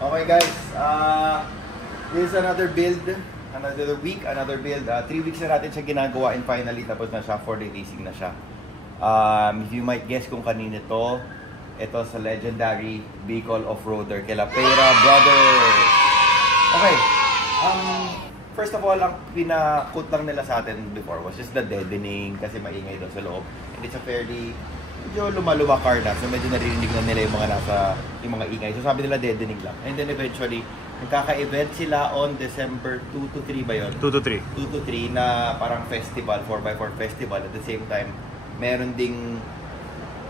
Okay guys, this is another build, another week, another build. 3 weeks na natin siya ginagawa and finally tapos na siya, 4-day racing na siya. If you might guess kung kanino ito sa legendary Bicol Off-Roader, kila Pera Brothers. Okay, first of all, ang pinakut lang nila sa atin before was just the deadening kasi maingay daw sa loob. And it's a fairly medyo lumaluwa car na, so medyo naririnig na nila yung mga ingay. So sabi nila deadening lang. And then eventually, nagkaka-event sila on December 2 to 3 ba yun? 2 to 3. 2 to 3 na parang festival, 4x4 festival. At the same time, meron ding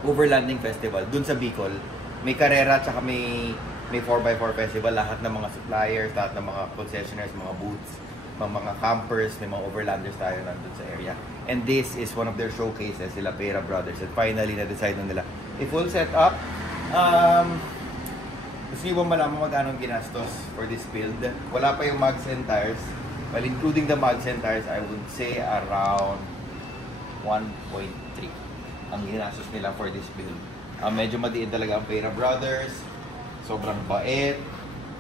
overlanding festival dun sa Bicol. May karera at saka may 4x4 festival. Lahat ng mga suppliers, lahat ng mga concessionaires, mga booths, mga campers, may mga overlanders tayo nandun sa area. And this is one of their showcases, sila Pera Brothers. And finally, na-decide na nila. A full setup. Gusto nyo ba malaman magkano ginastos for this build? Wala pa yung mags and tires. Well, including the mags and tires, I would say around 1.3 ang ginastos nila for this build. Medyo madiin talaga ang Pera Brothers. Sobrang bait.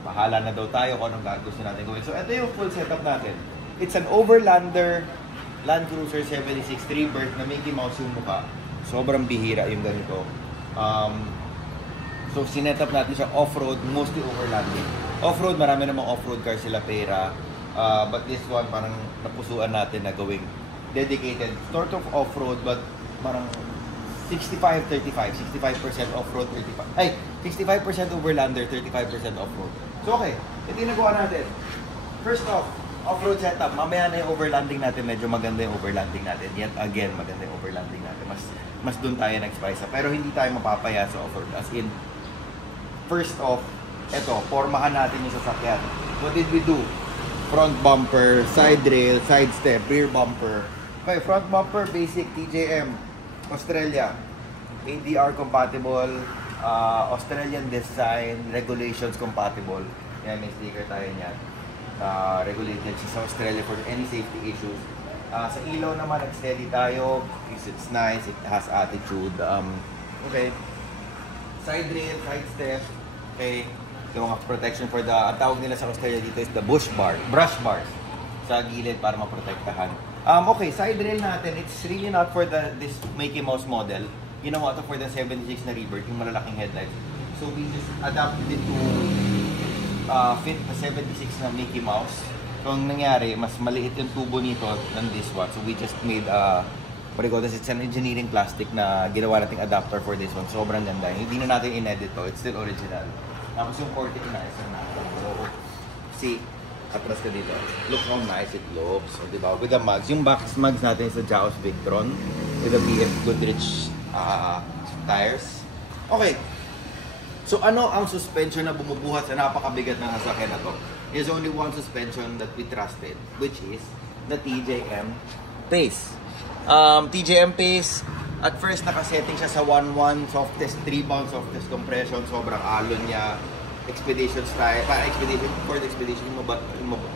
Bahala na daw tayo kung anong gusto natin gawin. So, ito yung full setup natin. It's an Overlander Land Cruiser 76 3-berth na Mickey Mouse yung mukha. Sobrang bihira yung ganito. So, sinet up natin siya off-road, mostly overlanding. Off-road, marami namang off-road cars sila Pera. But this one, parang napusuan natin na gawing dedicated. Sort of off-road, but parang 65-35. 65% off-road, 65% overlander, 35% off-road. So, okay. Ito yung nagawa natin. First off, off-road setup. Mamaya na yung overlanding natin. Medyo maganda yung overlanding natin. Yet again, maganda yung overlanding natin. Mas doon tayo nag-spice up. Pero hindi tayo mapapaya sa off-road. As in, first off, eto, formahan natin yung sasakyan. What did we do? Front bumper, side rail, side step, rear bumper. Okay, front bumper, basic TJM, Australia. ADR compatible, Australian design, regulations compatible. Yan, may sticker tayo niyan. Regulated siya sa Australia for any safety issues. Sa ilaw naman, nag-steady tayo because it's nice, it has attitude. Okay. Side rail, side step. Okay. Yung mga protection for the, ang tawag nila sa Australia dito is the brush bars sa gilid para maprotektahan. Okay, side rail natin, it's really not for this Mickey Mouse model. Ginawa ito for the 76 na Rebirth, yung malalaking headlights. So we just adapted it to fit the 76 na Mickey Mouse. So ang nangyari, mas maliit yung tubo nito than this one. So we just made what do you call this? It's an engineering plastic na ginawa nating adapter for this one. Sobrang ganda. Hindi na natin in-edit to. It's still original. Tapos yung 40 na isa na. So, see, atras ka dito. Look how nice it looks. So, diba? With the mugs. Yung box mugs natin sa Jaos Victron with the BF Goodrich tires. Okay. So, ano ang suspension na bumubuhat sa napakabigat ng sasakyan na to? There's only one suspension that we trusted, which is the TJM Pace. TJM Pace, at first nakasetting siya sa 1.1 softest, 3-pound softest compression. Sobrang alon niya. Expedition style, for the expedition yung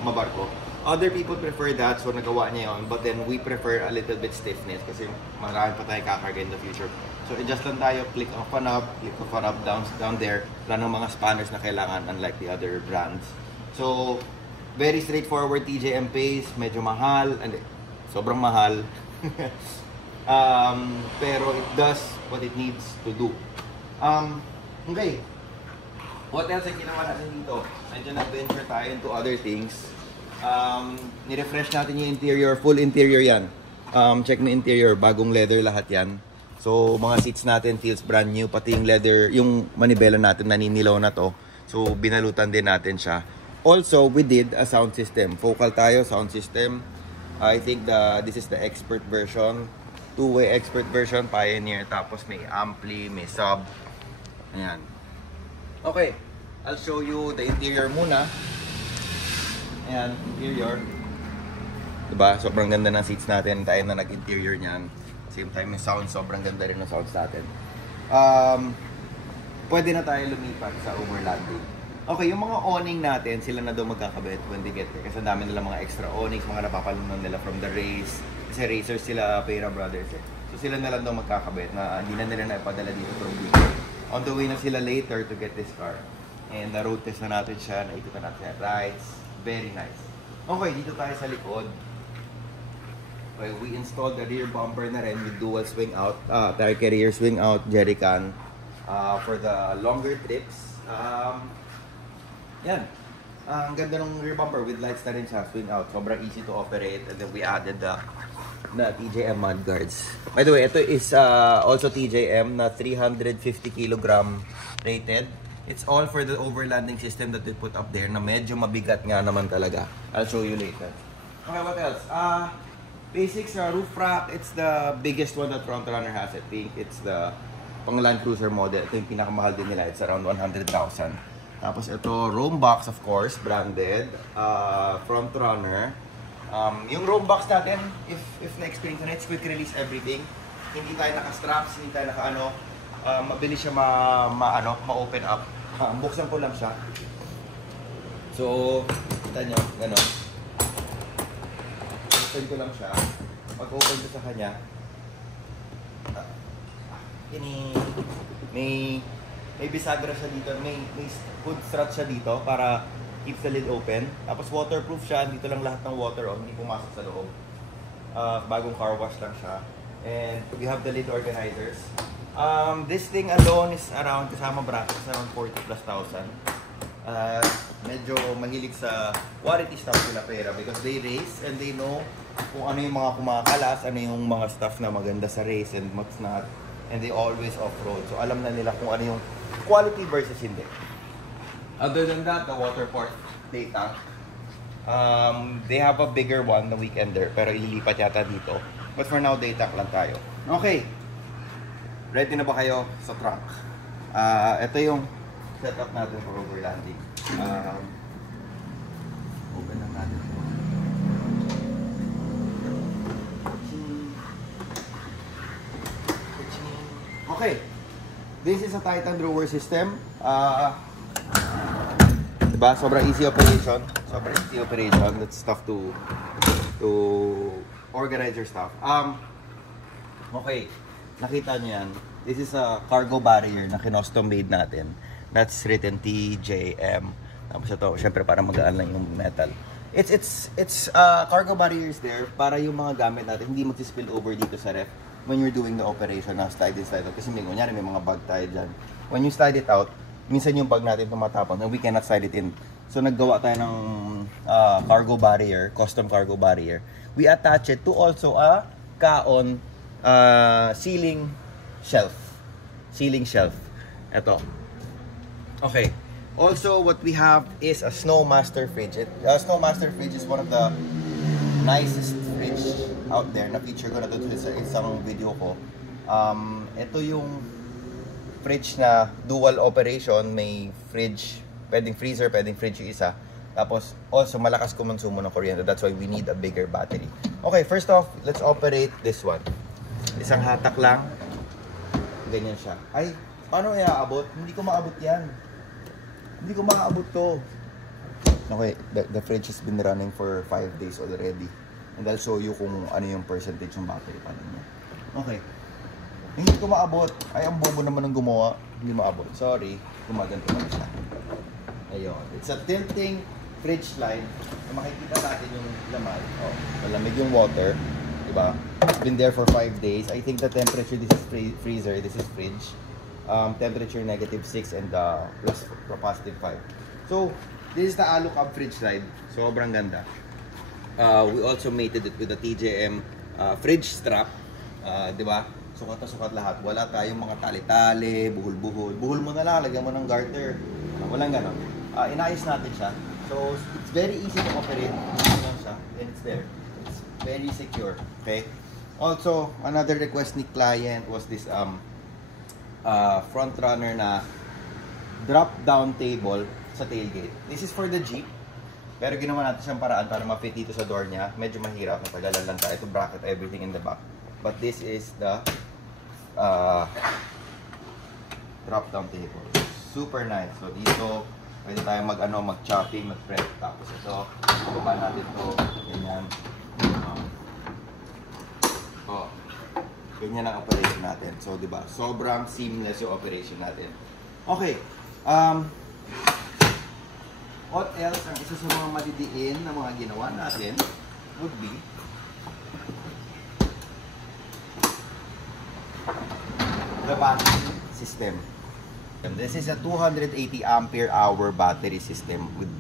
mabarko. Other people prefer that, so nagawa niya yun. But then we prefer a little bit stiffness kasi marami pa tayo kakarga in the future. So adjust lang tayo, click off and up, down there. Wala ng mga spanners na kailangan, unlike the other brands. So, very straightforward TJM Pace, medyo mahal, sobrang mahal. Pero it does what it needs to do. Okay. What else ang ginawa natin dito? Medyo nag-venture tayo into other things. Nirefresh natin yung interior, full interior yan. Check mo interior, bagong leather lahat yan. So, mga seats natin feels brand new, pati yung leather, yung manibela natin naninilaw na to. So, binalutan din natin siya. Also, we did a sound system. Focal tayo, sound system. I think this is the expert version. Two-way expert version, Pioneer. Tapos may ampli, may sub. Ayan. Okay, I'll show you the interior muna. Ayan, interior. Diba? Sobrang ganda ng seats natin. Tayo na nag-interior niyan. Same time, yung sound, sobrang ganda rin ng sounds natin. Pwede na tayo lumipat sa overlanding. Okay, yung mga awning natin, sila na daw magkakabit when they get there. Kasi ang dami nila mga extra awnings, mga napapalunan nila from the race. Kasi racers sila, Pera Brothers. So sila na lang daw magkakabit na hindi na nila naipadala dito from Bicol. On the way na sila later to get this car. And na-road test na natin siya, naikutan natin siya. Rides, very nice. Okay, dito tayo sa likod. Okay, we installed the rear bumper na rin with dual swing out, tire carrier swing out jerrycan for the longer trips. Yan. Ang ganda ng rear bumper with lights na rin siya, swing out. Sobrang easy to operate. And then we added the TJM mudguards. By the way, ito is also TJM na 350 kg rated. It's all for the overlanding system that we put up there na medyo mabigat nga naman talaga. I'll show you later. Okay, what else? Basics, roof rack. It's the biggest one that Frontrunner has. I think it's the pang Land Cruiser model. Ito yung pinakamahal din nila. It's around 100,000. Tapos ito, Roam Box of course, branded. Frontrunner. Yung Roam Box natin, if na-experience na, it's quick release everything. Hindi tayo naka-straps, hindi tayo naka-ano. Mabilis siya ma-open up. Buksan ko lang siya. So, kita nyo, gano'n. Open ko lang siya. Pag-open ko sa kanya, may bisagra siya dito, may hood strut siya dito para keep the lid open. Tapos waterproof siya, dito lang lahat ng water hindi pumasok sa loob. Bagong car wash lang siya. And we have the lid organizers. This thing alone is around, kasama brackets, around 40,000+. Medyo mahilig sa quality stuff sila pera because they race and they know kung ano yung mga kumakalas, ano yung mga stuff na maganda sa race and what's not. And they always off-road. So alam na nila kung ano yung quality versus hindi. Other than that, the water port data. They have a bigger one na Weekender pero ililipat yata dito. But for now, data lang tayo. Okay. Ready na ba kayo sa trunk? Ito yung setup natin for overlanding. Open lang natin ito. Okay. This is a Titan drawer system. Diba? Sobrang easy operation. Sobrang easy operation. That's tough to organize your stuff. Okay. Nakita niyo yan. This is a cargo barrier na kinostom made natin. That's written TJM. Tapos ito, syempre para magaan lang yung metal. It's cargo barriers there para yung mga gamit natin hindi mag-spill over dito sa ref when you're doing the operation na slide in, slide out. Kasi may mga bag tayo dyan. When you slide it out, minsan yung bag natin tumatapon and we cannot slide it in. So naggawa tayo ng cargo barrier, custom cargo barrier. We attach it to also a kaon ceiling shelf. Ito. Okay. Also, what we have is a Snowmaster fridge. Snowmaster fridge is one of the nicest fridge out there. Na-feature ko na ito sa isang video ko. Ito yung fridge na dual operation. May fridge, pwedeng freezer, pwedeng fridge yung isa. Tapos, also, malakas kumonsumo ng kuryente. That's why we need a bigger battery. Okay, first off, let's operate this one. Isang hatak lang. Ganyan siya. Ay, paano iaabot? Hindi ko maabot yan. Hindi ko makaabot to. Okay, the fridge has been running for 5 days already. And I'll show you kung ano yung percentage ng battery pa niya. Okay. Hindi ko maabot. Ay, ang bobo naman ng gumawa. Hindi maabot. Sorry. Gumaganto na siya. Ayun. It's a tilting fridge line. Makikita natin yung laman. Oh, malamig yung water. Diba? It's been there for 5 days. I think the temperature, this is freezer, this is fridge. Temperature -6 and plus +5. So, this is the Alucab fridge side. Sobrang ganda. We also mated it with the TJM fridge strap. Diba? Sukat na sukat lahat. Wala tayong mga tali-tali, buhol-buhol. Buhol mo na lang, lagyan mo ng garter. Walang ganon. Inayos natin siya. So, it's very easy to operate. Ganyan siya. And it's there. It's very secure. Okay? Also, another request ni client was this Frontrunner na drop-down table sa tailgate. This is for the Jeep. Pero ginawa natin siyang paraan para ma-fit dito sa door niya. Medyo mahirap. Matagalan lang tayo to bracket everything in the back. But this is the drop-down table. Super nice. So dito, pwede tayo mag-chopping, mag-prep. Tapos ito, baba natin ito. Ganyan. Ganyan ang operation natin. So, di ba? Sobrang seamless yung operation natin. Okay. What else, ang isa sa mga madidiin na mga ginawa natin would be the battery system. And this is a 280 ampere hour battery system with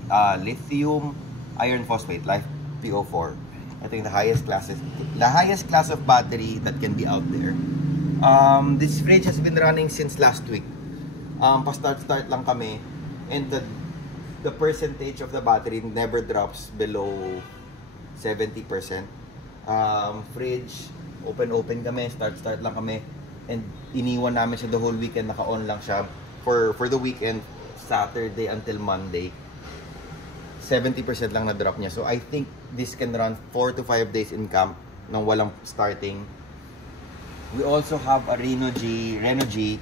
lithium iron phosphate, LiFePO4. I think the highest class of battery that can be out there. This fridge has been running since last week. Pa-start lang kami, and the percentage of the battery never drops below 70%. Fridge, open kami, start lang kami, and iniwan namin siya the whole weekend, naka-on lang siya for the weekend, Saturday until Monday. 70% lang na drop niya. So I think this can run 4 to 5 days in camp nang walang starting. We also have a Reno G 50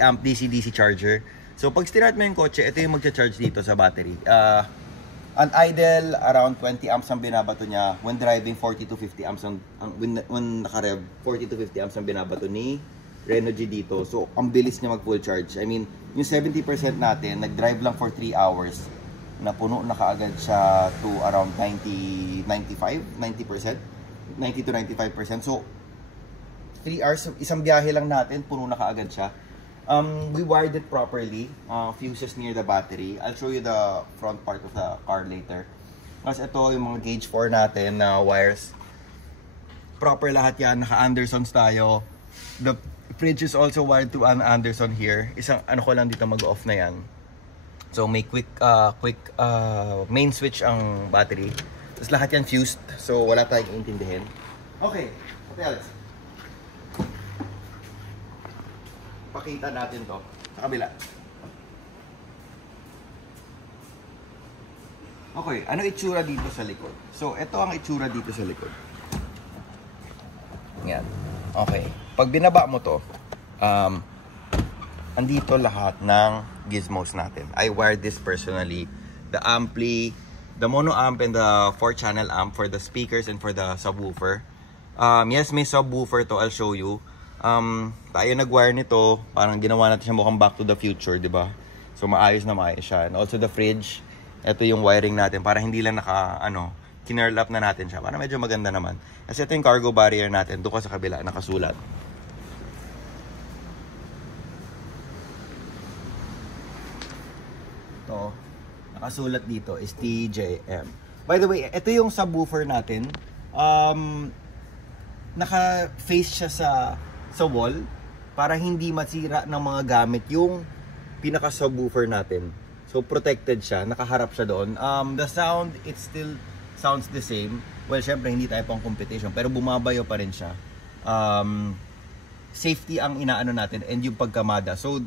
amp DC-DC charger. So pag start mo yung kotse, ito yung magcha-charge dito sa battery. An idle, around 20 amps ang binabato niya. When driving, 40 to 50 amps when naka-rev, 40 to 50 amps ang binabato ni Reno G dito. So ang bilis niya mag-full charge. I mean, yung 70% natin, nag-drive lang for 3 hours. Napuno na kaagad siya to around 90% to 95%. So 3 hours, isang biyahe lang natin, puno na kaagad siya. We wired it properly, fuses near the battery. I'll show you the front part of the car later. Kasi ito yung mga gauge 4 natin na wires. Proper lahat yan, naka-Andersons tayo. The fridge is also wired to an Anderson here. Isang ano ko lang dito mag-off na yan. So may quick main switch ang battery. Tapos lahat yan fused, so wala tayong intindihin. Okay, what else? Pakita natin to sa kabila. Okay, ano itsura dito sa likod? So, ito ang itsura dito sa likod. Yan. Okay. Pag binaba mo to, andito lahat ng gizmos natin. I wired this personally. The ampli, the mono amp and the 4-channel amp for the speakers and for the subwoofer. Yes, may subwoofer to. I'll show you. Tayo nag-wire nito, parang ginawa natin siya mukhang back to the future, di ba? So maayos siya. And also the fridge, ito yung wiring natin para hindi lang kinurl up na natin siya. Para medyo maganda naman. Kasi ito yung cargo barrier natin, doon ka sa kabila, nakasulat. Ito, nakasulat dito is TJM. By the way, ito yung subwoofer natin. Naka-face siya sa wall para hindi masira ng mga gamit yung pinaka-subwoofer natin. So protected siya, nakaharap siya doon. The sound, it still sounds the same. Well, syempre hindi tayo pang competition, pero bumabayo pa rin siya. Safety ang inaano natin and yung pagkamada. So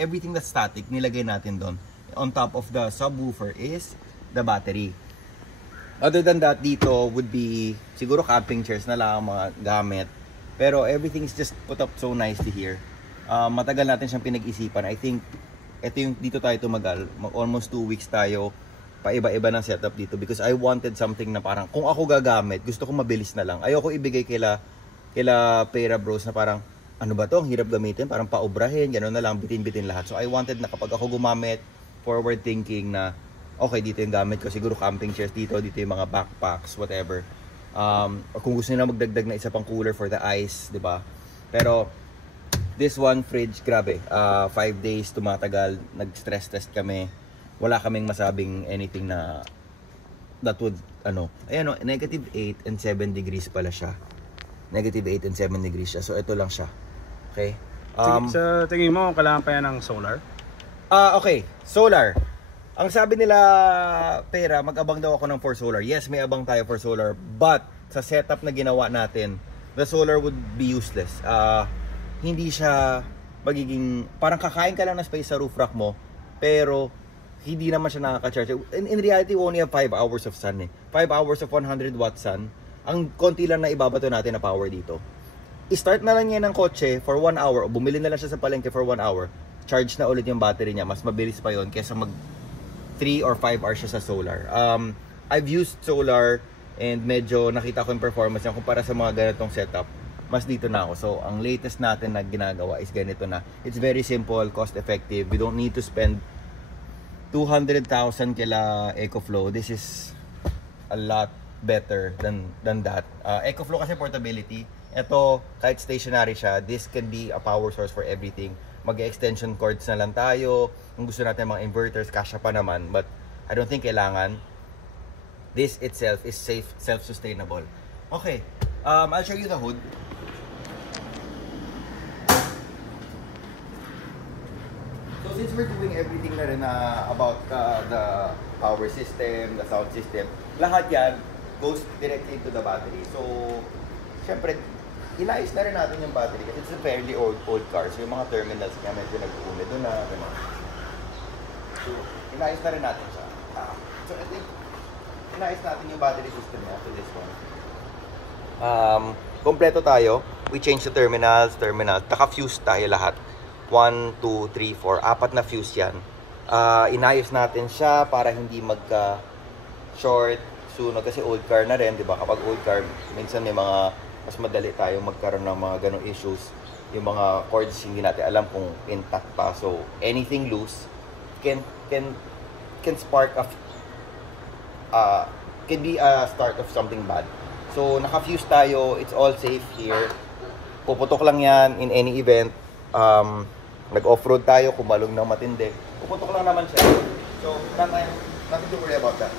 everything that's static nilagay natin doon. On top of the subwoofer is the battery. Other than that, dito would be siguro camping chairs na lang mga gamit. Pero everything is just put up so nicely here. Matagal natin siyang pinag-isipan. I think ito yung dito tayo tumagal. Almost 2 weeks tayo paiba-iba ng setup dito because I wanted something na parang kung ako gagamit, gusto ko mabilis na lang. Ayoko ibigay kila Pera Bros na parang ano ba to, ang hirap gamitin, parang paubrahin, gano'n na lang, bitin-bitin lahat. So I wanted na kapag ako gumamit, forward thinking na okay, dito yung gamit ko, siguro camping chairs dito yung mga backpacks, whatever. Or kung gusto nila magdagdag na isa pang cooler for the ice, di ba? Pero this one fridge, grabe, 5 days tumatagal, nag-stress test kami. Wala kaming masabing anything na that would ayan o, negative 8 and 7 degrees pala siya. Negative 8 and 7 degrees siya. So ito lang siya. Okay? Sa tingin mo, kailangan pa yan ng solar? Okay, solar. Ang sabi nila, Pera, mag-abang daw ako ng for solar. Yes, may abang tayo for solar. But, sa setup na ginawa natin, the solar would be useless. Hindi siya magiging, parang kakain ka lang ng space sa roof rack mo, pero hindi naman siya nakaka-charge. In reality, we only have 5 hours of sun 5 hours of 100 watt sun. Ang konti lang na ibabato natin na power dito. I-start na lang niya ng kotse for 1 hour, o bumili na lang siya sa palengke for 1 hour, charge na ulit yung battery niya. Mas mabilis pa yon kaysa mag 3 or 5 hours siya sa solar. I've used solar and medyo nakita ko yung performance niya kumpara sa mga ganitong setup. Mas dito na ako. So, ang latest natin na ginagawa is ganito na. It's very simple, cost effective. We don't need to spend 200,000 kila EcoFlow. This is a lot better than that. EcoFlow kasi portability. Ito, kahit stationary siya, this can be a power source for everything. Mag-extension cords na lang tayo. Kung gusto natin mga inverters, kasya pa naman. But I don't think kailangan. This itself is safe, self-sustainable. Okay, I'll show you the hood. So since we're doing everything na rin about the power system, the sound system, lahat yan goes directly into the battery. So, syempre, inayos na rin natin yung battery kasi it's a fairly old car. So, yung mga terminals kaya medyo nag-uumi doon na. So, inayos na rin natin siya. So, I think, inayos natin yung battery system niya to this one. Kompleto tayo. We changed the terminals. Naka-fuse tayo lahat. 1, 2, 3, 4. 4 na fuse yan. Inayos natin siya para hindi magka-short, sunog. Kasi old car na rin, di ba? Kapag old car, minsan may mga mas madali tayo magkaroon ng mga ganong issues. Yung mga cords hindi natin alam kung intact pa. So, anything loose can spark can be a start of something bad. So, naka-fuse tayo. It's all safe here. Puputok lang yan in any event. Nag-off-road tayo, kumalong ng matindi. Puputok lang naman siya. So, nothing to worry about that.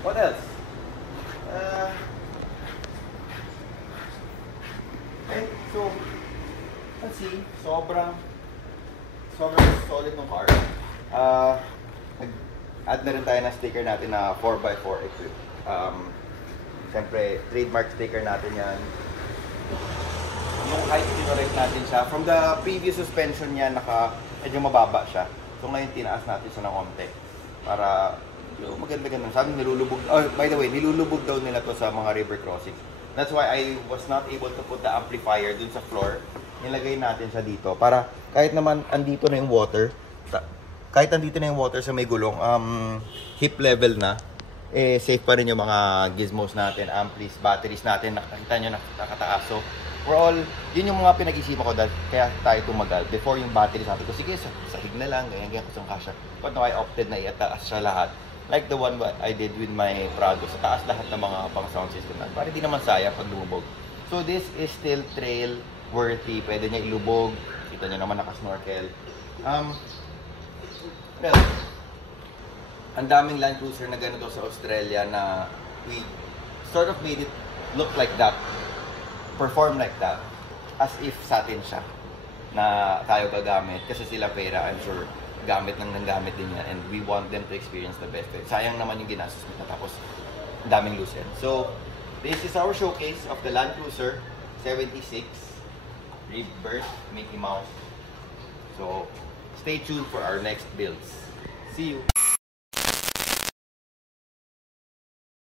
What else? Okay, so, let's see. Sobrang solid ng car. Nag-add na rin tayo ng sticker natin na 4x4 equip. Siyempre, trademark sticker natin yan. Yung height, tinorect natin siya. From the previous suspension niya, medyo mababa siya. So ngayon, tinaas natin siya ng konti. Para, maganda-ganda. Sabi, nilulubog. Oh, by the way, nilulubog daw nila to sa mga river crossings. That's why I was not able to put the amplifier dun sa floor. Nilagay natin siya dito. Para, kahit naman andito na yung water, sa may gulong, hip level na, safe pa rin yung mga gizmos natin, amplis, batteries natin. Nakita nyo, nakataas. So, yun yung mga pinag-isipan ko dahil kaya tayo tumagal. Before yung battery, sabi ko, sige, sahig na lang, ganyan kusang kasya. But now I opted na iataas siya lahat. Like the one I did with my Prado. Sa taas lahat ng mga pang sound system na. Para di naman sayang pag lumubog. So this is still trail worthy. Pwede niya ilubog. Kita niyo naman naka-snorkel. Well, ang daming Land Cruiser na ganito sa Australia na we sort of made it look like that. Perform like that, as if sa atin siya na tayo gagamit kasi sila pera, I'm sure gamit din yan and we want them to experience the best. Sayang naman yung ginastos nila tapos daming loose end. So this is our showcase of the Land Cruiser 76 Rebirth Mickey Mouse. So stay tuned for our next builds. See you.